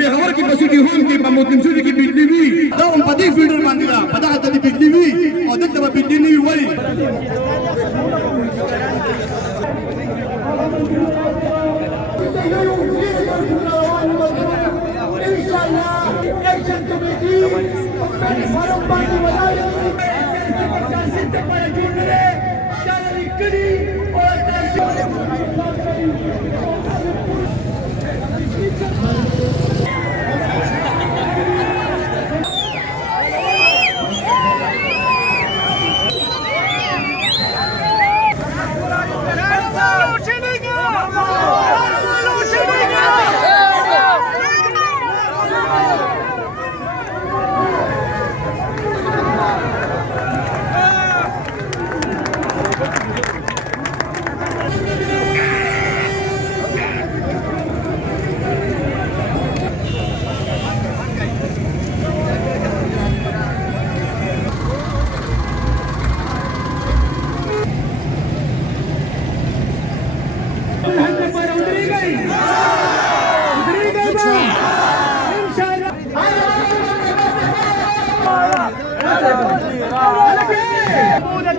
پیښور کې په سیټي هول کې په موتنسوري کې بجلی وي دا هم په دې فیډر باندې ده په دغه ته بجلی وي او دلته به بجلی نه وي ولې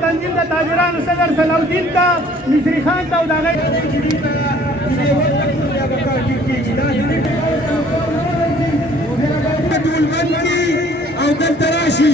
تنظیم د تاجرانو صدر صلاحالدین ته مصری خان ته او د هغې او دلته راشي